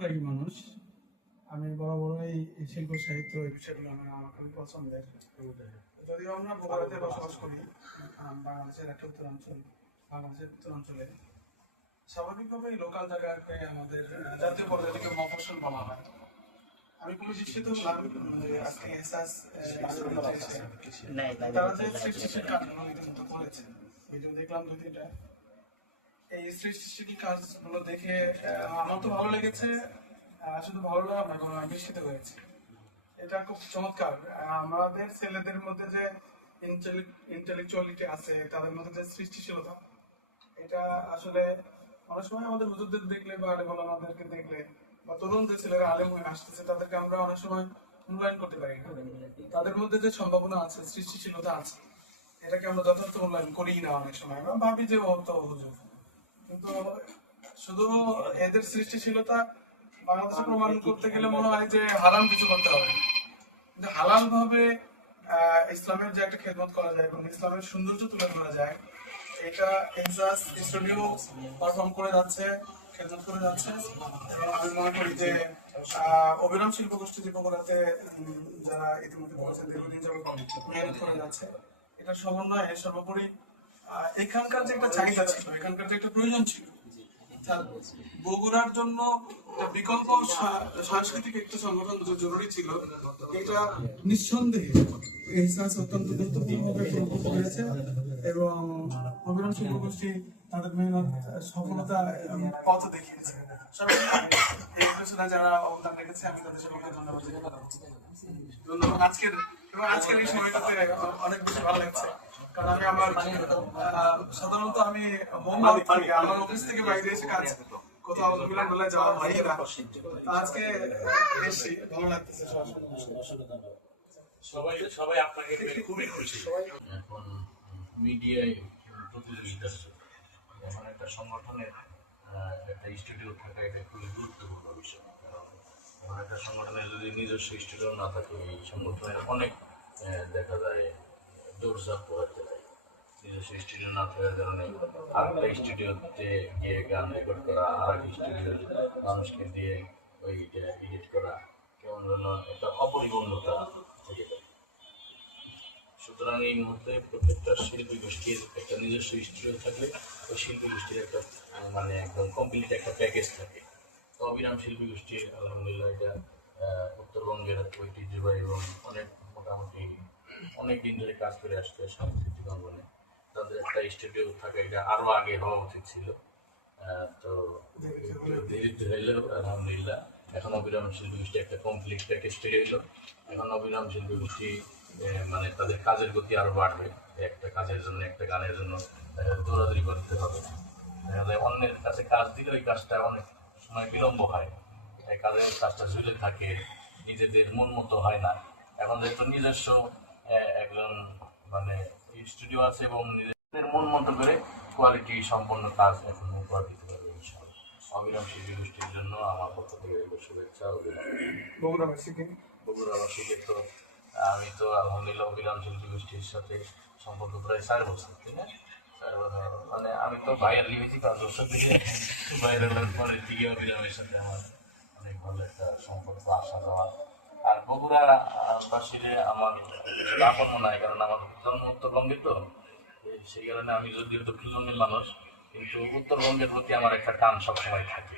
অনুরাগী মানুষ। আমি বরাবরই এই শিল্প সাহিত্য এই বিষয়গুলো আমার আমার খুবই পছন্দের। যদিও আমরা বগুড়াতে বসবাস করি বাংলাদেশের একটা উত্তরাঞ্চল বাংলাদেশের উত্তরাঞ্চলে। স্বাভাবিকভাবেই লোকাল জায়গাকে আমাদের জাতীয় পর্যায়ে থেকে মফসল বলা হয়। আমি খুবই বিস্মিত হলাম যে আজকে এসআস তারা যে সৃষ্টিশীল কাজগুলো ইতিমধ্যে করেছে। ভিডিও দেখলাম দুই তিনটা এই কাজগুলো দেখে আমার তো ভালো লেগেছে শুধু ভালো লাগা না আমি বিস্মিত হয়েছে। এটা খুব চমৎকার। আমাদের ছেলেদের মধ্যে যে ইন্টেলেকচুয়ালিটি আছে, তাদের মধ্যে যে সৃষ্টিশীলতা, এটা আসলে অনেক সময় আমাদের হুজুরদের দেখলে বা আমাদেরকে দেখলে, বা তরুণ যে ছেলেরা আলেম হয়ে আসতেছে, তাদেরকে আমরা অনেক সময় মূল্যায়ন করতে পারি। তাদের মধ্যে যে সম্ভাবনা আছে, সৃষ্টিশীলতা আছে, এটাকে আমরা যথার্থ মূল্যায়ন করি না অনেক সময়। আমরা ভাবি যে ও তো হুজুর। কিন্তু শুধু এদের সৃষ্টিশীলতা বাংলাদেশে প্রমাণ করতে গেলে মনে হয় যে হারাম কিছু করতে হবে। কিন্তু হালাল ভাবে ইসলামের যে একটা খেদমত করা যায় এবং ইসলামের সৌন্দর্য তুলে ধরা যায়, এটা এক্সাস স্টুডিও পারফর্ম করে যাচ্ছে, খেদমত করে যাচ্ছে। এবং আমি মনে করি যে অবিরাম শিল্প গোষ্ঠী যারা ইতিমধ্যে করেছেন দীর্ঘদিন যাবত মেহনত করে যাচ্ছে এটা সমন্বয়ে সর্বোপরি এখানকার যে একটা চাহিদা ছিল, এখানকার যে একটা প্রয়োজন ছিল বগুড়ার জন্য বিকল্প সাংস্কৃতিক একটা সংগঠন জরুরি ছিল, এটা নিঃসন্দেহে এহসাস অত্যন্ত গুরুত্বপূর্ণভাবে এবং তাদের মেহনত সফলতা পথ দেখিয়েছে। যারা অবদান রেখেছে, আমি তাদের সবাইকে ধন্যবাদ ধন্যবাদ। আজকের, এবং আজকের এই সময়টাতে অনেক বেশি ভালো লাগছে। কারণ আমি আমার সাধারণত আমি মোহাম্মদ থেকে আমার অফিস থেকে বাইরে এসে কাজ কোথাও মিলন মেলা যাওয়া হয় না। আজকে এসেছি ভালো লাগতেছে সবাই সবাই আপনাকে খুবই খুশি। এখন মিডিয়ায় প্রতিযোগিতার যুগ। এখন একটা সংগঠনের একটা স্টুডিও থাকা এটা খুবই গুরুত্বপূর্ণ বিষয়। কারণ একটা সংগঠনের যদি নিজস্ব স্টুডিও না থাকে এই সংগঠনের অনেক দেখা যায় দৌড়ঝাঁপ পোহাতে হয় নিজস্ব স্টুডিও না থাকার কারণে আরেকটা স্টুডিওতে গিয়ে গান রেকর্ড করা আর এক স্টুডিওর মানুষকে দিয়ে ওইটা এডিট করা, কেমন যেন একটা অপরিপূর্ণতা থেকে যায় সুতরাং এই মুহূর্তে প্রত্যেকটা শিল্পী গোষ্ঠীর একটা নিজস্ব স্টুডিও থাকলে ওই শিল্পী গোষ্ঠীর একটা মানে একদম কমপ্লিট একটা প্যাকেজ থাকে। তো অবিরাম শিল্পী গোষ্ঠী, আলহামদুলিল্লাহ, এটা উত্তরবঙ্গের ঐতিহ্যবাহী এবং অনেক মোটামুটি অনেক দিন ধরে কাজ করে আসছে সাংস্কৃতিক অঙ্গনে। তাদের একটা স্টুডিও থাকা, এটা আরও আগে হওয়া উচিত ছিল। তো দেরিতে হইলেও আলহামদুলিল্লাহ, এখন অবিরাম শিল্পী গোষ্ঠী একটা কমপ্লিট প্যাকেজ তৈরি হইল। এখন অবিরাম শিল্পী গোষ্ঠী মানে তাদের কাজের গতি আরও বাড়বে। একটা কাজের জন্য, একটা গানের জন্য দৌড়াদৌড়ি করতে হবে। অন্যের কাছে কাজ দিলে ওই কাজটা অনেক সময় বিলম্ব হয়। কাজের কাজটা ঝুলে থাকে নিজেদের মন মতো হয় না। এখন যেহেতু নিজস্ব একজন মানে স্টুডিও আছে এবং নিজেদের মন মতো করে কোয়ালিটি সম্পন্ন কাজ এখন উপহার দিতে পারবে ইনশাআল্লাহ। অবিরাম শিল্পী গোষ্ঠীর জন্য আমার পক্ষ থেকে শুভেচ্ছা বগুড়াবাসীকে বগুড়াবাসীকে তো আমি তো আলহামদুলিল্লাহ অবিরাম শিল্পী গোষ্ঠীর সাথে সম্পর্ক প্রায় চার বছর আছে মানে আমি তো বাইরের লিখেছি পাঁচ বছর থেকে বাইরের পরে থেকে অবিরামের সাথে আমার অনেক ভালো একটা সম্পর্ক আসা যাওয়া আর বগুড়া বাসীরে আমার আপন কারণ আমার জন্ম উত্তরবঙ্গে তো। সেই কারণে আমি যদিও দক্ষিণবঙ্গের মানুষ কিন্তু উত্তরবঙ্গের প্রতি আমার একটা টান সবসময় থাকে।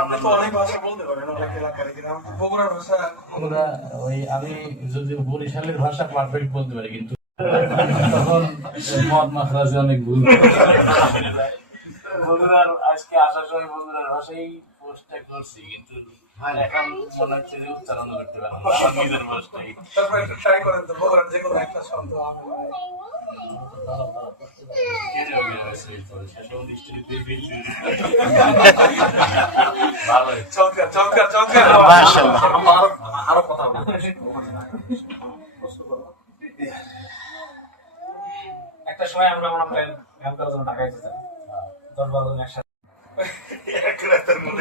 আপনি তো অনেক ভাষা বলতে পারেন অনেক এলাকার কিন্তু আমি বগুড়ার ভাষা আমরা ওই আমি যদি বরিশালের ভাষা পারফেক্ট বলতে পারি কিন্তু তখন মদ মাখরাজে অনেক ভুল। আজকে আসার সময় বন্ধুরার ভাষাই পোস্টটা করছি কিন্তু এখন মনে হচ্ছে যে উচ্চারণ করতে পারব না, আমার নিজের ভাষাই তারপর একটু ট্রাই করেন তো যে কোনো একটা শব্দ আরও কথা একটা সময় আমরা মনে করেন ঢাকায় যেতাম। দশ বারো জন একসাথে এক রাতের মধ্যে এটা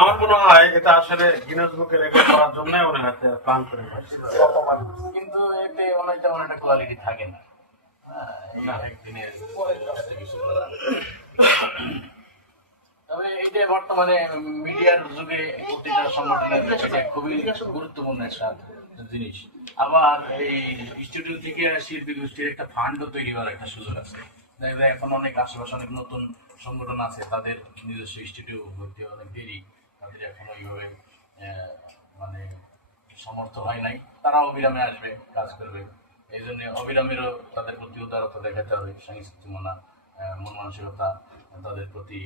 আমার মনে হয় এটা আসলে গিনেস বুকে রেকর্ড করার মনে প্ল্যান করে কিন্তু এতে তেমন একটা কোয়ালিটি থাকে না। তবে এটা বর্তমানে মিডিয়ার যুগে সংগঠনের খুবই গুরুত্বপূর্ণ একটা জিনিস। আবার এই স্টুডিও থেকে শিল্পী গোষ্ঠীর একটা ফান্ডও তৈরি করার একটা সুযোগ আছে। এখন অনেক আশেপাশে অনেক নতুন সংগঠন আছে তাদের নিজস্ব স্টুডিও ভর্তি অনেক দেরি। তাদের এখন ওইভাবে মানে সমর্থ হয় নাই। তারা অবিরামে আসবে কাজ করবে। এই জন্য অবিরামেরও তাদের প্রতি উদারতা দেখাতে হবে। সাংস্কৃতিক মনা মন মানসিকতা তাদের প্রতি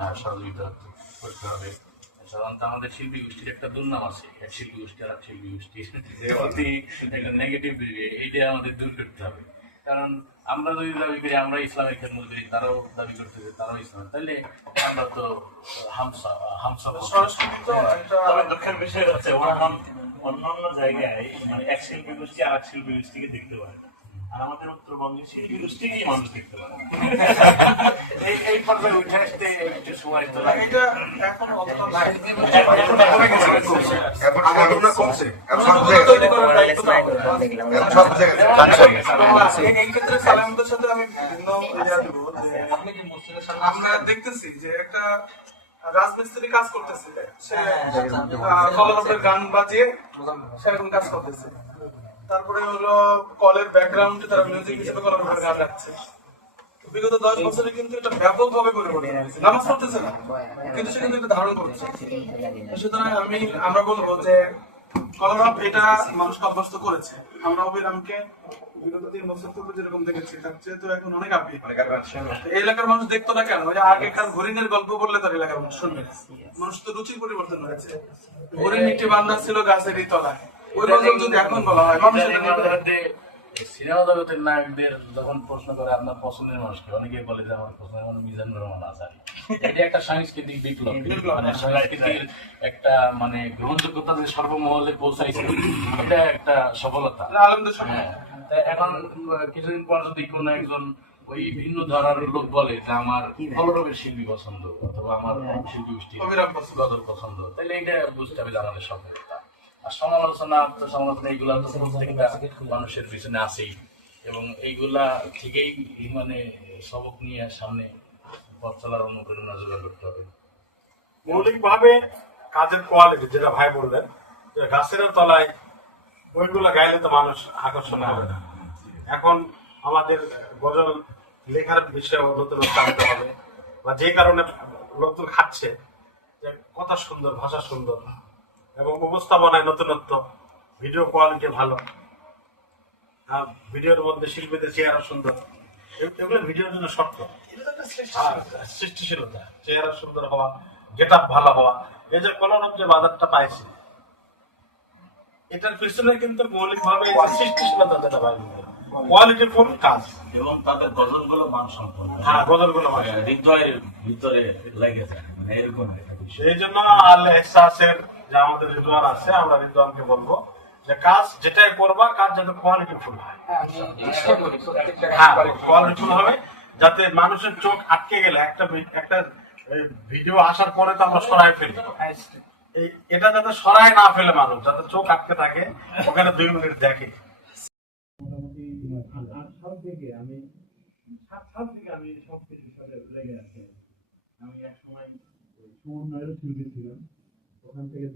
হ্যাঁ, সহযোগিতা করতে হবে। সাধারণত আমাদের শিল্পী গোষ্ঠীর একটা দুর্নাম আছে। এক শিল্পী গোষ্ঠী আর এক শিল্পী গোষ্ঠী। প্রতি একটা নেগেটিভ এইটা আমাদের দূর করতে হবে। কারণ আমরা যদি দাবি করি আমরা ইসলামের খেদমত করি তারাও দাবি করতে যে তারাও ইসলাম তাহলে আমরা তো হামসা হামসা সংস্কৃতি তো একটা তবে দুঃখের বিষয় হচ্ছে অন্যান্য অন্যান্য জায়গায় মানে এক শিল্পী গোষ্ঠী আর এক শিল্পী গোষ্ঠীকে দেখতে পারে। আর আমাদের গোষ্ঠীকেই মানুষ দেখতে পারে। এই এই উঠে আসতে একটু সময় তো লাগে। এটা এখন অতটা নাই এখন সম্ভাবনা কমছে এখন সব জায়গায় করার দায়িত্ব তো আমাদের। এখন সব জায়গায় এই- এই ক্ষেত্রে সালামদের সাথে আমি বিভিন্ন দেব যে আমরা দেখতেছি যে একটা রাজমিস্ত্রি কাজ করতেছে। সে কলমের গান বাজিয়ে সেরকম কাজ করতেছে। তারপরে হলো কলের ব্যাকগ্রাউন্ডে তারা মিউজিক হিসেবে কলমের গান রাখছে বিগত দশ বছরে কিন্তু এটা ব্যাপকভাবে পরিবর্তন হয়েছে। নামাজ পড়তেছে না, কিন্তু সে কিন্তু এটা ধারণ করছে। সুতরাং আমি, আমরা বলব যে এটা মানুষকে অভ্যস্ত করেছে। আমরা বিগত তিন বছর যেরকম দেখেছি, তার চেয়ে তো এখন অনেক এই এলাকার মানুষ দেখতো না কেন? ওই আগেকার হরিণের গল্প বললে তার এলাকার মানুষ শুনবে। মানুষ তো রুচির পরিবর্তন হয়েছে। হরিণ একটি বান্ধা ছিল গাছেরই তলায়। ওই গল্প যদি এখন বলা হয় মানুষ সিনেমা জগতের নায়কদের যখন প্রশ্ন করে আপনার পছন্দের মানুষকে অনেকে বলে যে আমার পছন্দের মানুষ মিজান রহমান আসারি এটা একটা সাংস্কৃতিক বিপ্লব। মানে হ্যাঁ। একটা মানে গ্রহণযোগ্যতা যে সর্বমহলে পৌঁছাইছে এটা একটা সফলতা। হ্যাঁ এখন কিছুদিন পর যদি কোনো একজন ওই ভিন্ন ধারার লোক বলে যে আমার কলরবের শিল্পী পছন্দ অথবা আমার শিল্পী গোষ্ঠী পছন্দ। তাহলে এটা বুঝতে হবে আমাদের আর সমালোচনা, আত্মসমালোচনা এইগুলা তো প্রত্যেকটা মানুষের পিছনে আছেই। এবং এইগুলা থেকেই মানে সবক নিয়ে সামনে পথ চলার অনুপ্রেরণা জোগাড় করতে হবে। মৌলিকভাবে কাজের কোয়ালিটি, যেটা ভাই বললেন, যে গাছের তলায় ওইগুলো গাইলে তো মানুষ আকর্ষণ হবে না। এখন আমাদের গজল লেখার বিষয়ে আনতে হবে, বা যে কারণে লোকজন খাচ্ছে, যে কথা সুন্দর, ভাষা সুন্দর। এবং উপস্থাপনায় নতুনত্ব। ভিডিও কোয়ালিটি ভালো। ভিডিওর মধ্যে শিল্পীদের চেহারা সুন্দর। এগুলো ভিডিওর জন্য শর্ত হ্যাঁ, সৃষ্টিশীলতা চেহারা সুন্দর হওয়া গেট আপ ভালো হওয়া এই যে কলরব যে বাজারটা পাইছে এটার পিছনে কিন্তু মৌলিক ভাবে সৃষ্টিশীলতা যেটা কাজ। এবং তাদের গজলগুলো মানসম্পন্ন। হ্যাঁ গজলগুলো হৃদয়ের ভিতরে লেগে যায় মানে এরকম এই জন্য আল্লাহ এহসাসের যে আমাদের রিদওয়ান আছে আমরা রিদওয়ানকে বলব যে কাজ যেটাই করবা কাজ যাতে কোয়ালিটি ফুল হয়। হ্যাঁ কোয়ালিটিফুল হবে যাতে মানুষের চোখ আটকে গেলে একটা একটা ভিডিও আসার পরে তো আমরা সরাই ফেলি। এটা যাতে সরাই না ফেলে মানুষ যাতে চোখ আটকে থাকে ওখানে দুই মিনিট দেখে। আমি সাত সাল থেকে আমি সব সাথে লেগে আছি। আমি এক সময় সমন্বয়ের শিল্পী ছিলাম। ওখান থেকে